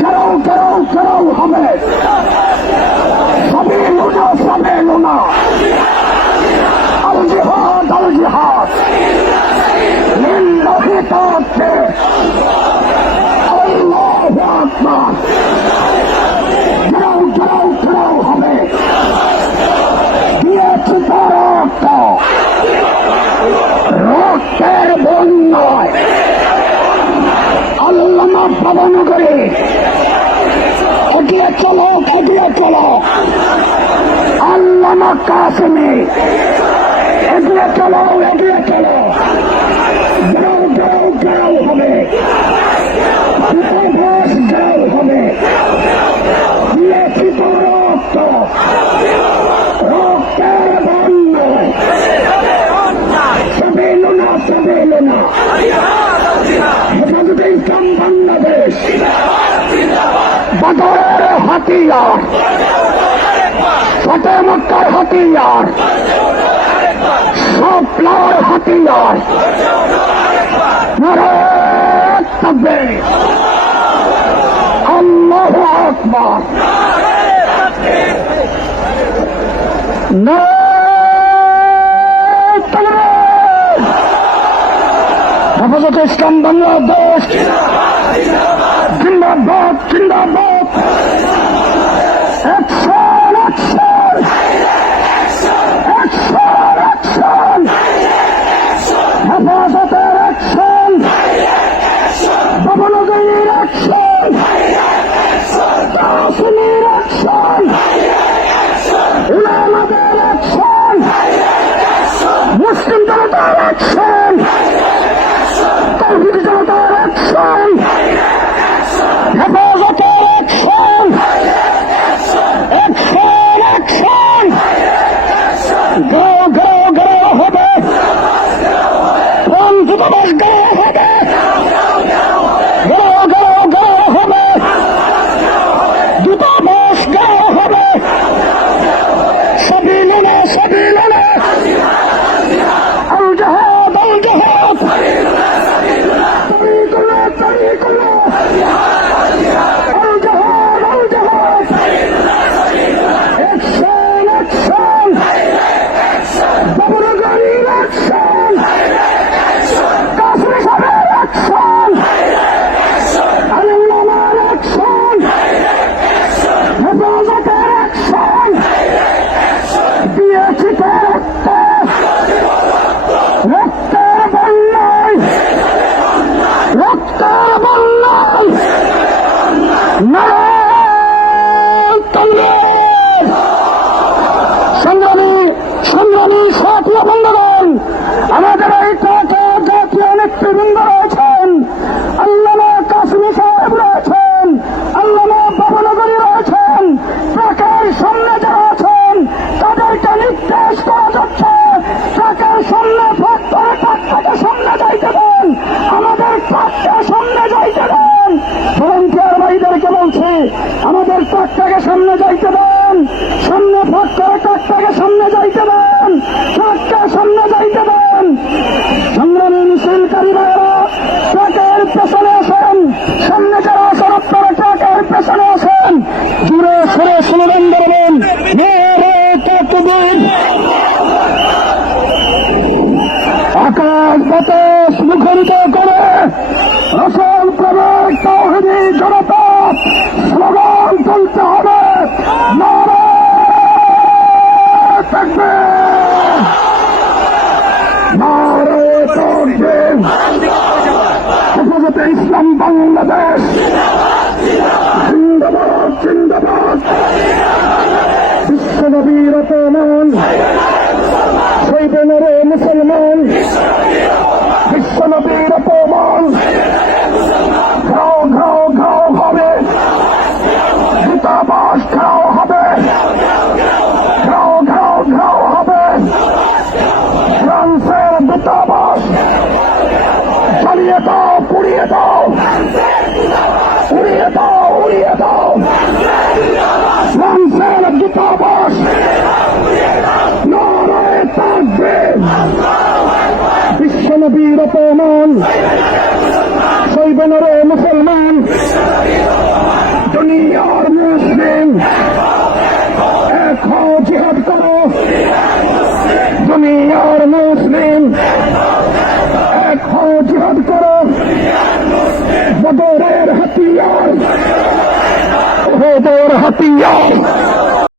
গেরাও গেরাও গেরাও হবে। সবে লুনা সবে লুনা। আল জিহাদ আল জিহাদ। লিল্লাহি তাআলা। আল্লাহু আকবার। চলো আল্লামা কাসমে এগিয়ে চলো এগিয়ে চলো গ্রাও গ্রাও গ্রাও হবে ঘোষ গ্রাও হবে দিয়েছি তো রক্ত রক্তের বন্যায় সবে এলো না সবে এলো না হেফাজতে ইসলাম বাংলাদেশ বদরের হাতিয়ার ফতে মক্কার হাতিয়ার সপ্লার হাতিয়ার তাকবীর আল্লাহু আকবার। তাকবীর হেফাজতে ইসলাম বাংলাদেশ। জিন্দাবাদ জিন্দাবাদ। Action! Action! Bye. ট্রাকটাকে সামনে যাইতে দেন। সামনে ফাঁক করে ট্রাকটাকে সামনে যাইতে দেন। ট্রাকটা সামনে যাইতে দেন। সংগ্রামী মিছিলকারী ভাইয়েরা ট্রাকের পেছনে আসেন। সামনে যারা আসেন, আপনারা ট্রাকের পেছনে আসেন। জুড়ে সরে স্লোগান ধরবেন। আকাশ বাতাস মুখরিত করে। রসল প্রবেশ তৌহিদি জনতা স্লোগান তুলতে হবে। তাকবীর! ইসলাম বাংলাদেশ। জিন্দাবাদ জিন্দাবাদ। বিশ্বনবীর অপমান। শৈবেনের মুসলমান। বিশ্বনবীর অপমান। দূতাবাস জ্বালিয়ে দাও পুড়িয়ে দাও উড়িয়ে দাও উড়িয়ে দাও ফ্রান্সের দূতাবাস নারায় বিশ্বনবীর অপমান। শহীদ দিবেন রে মুসলমান। বদরের হাতিয়ার বদর হাতিয়ার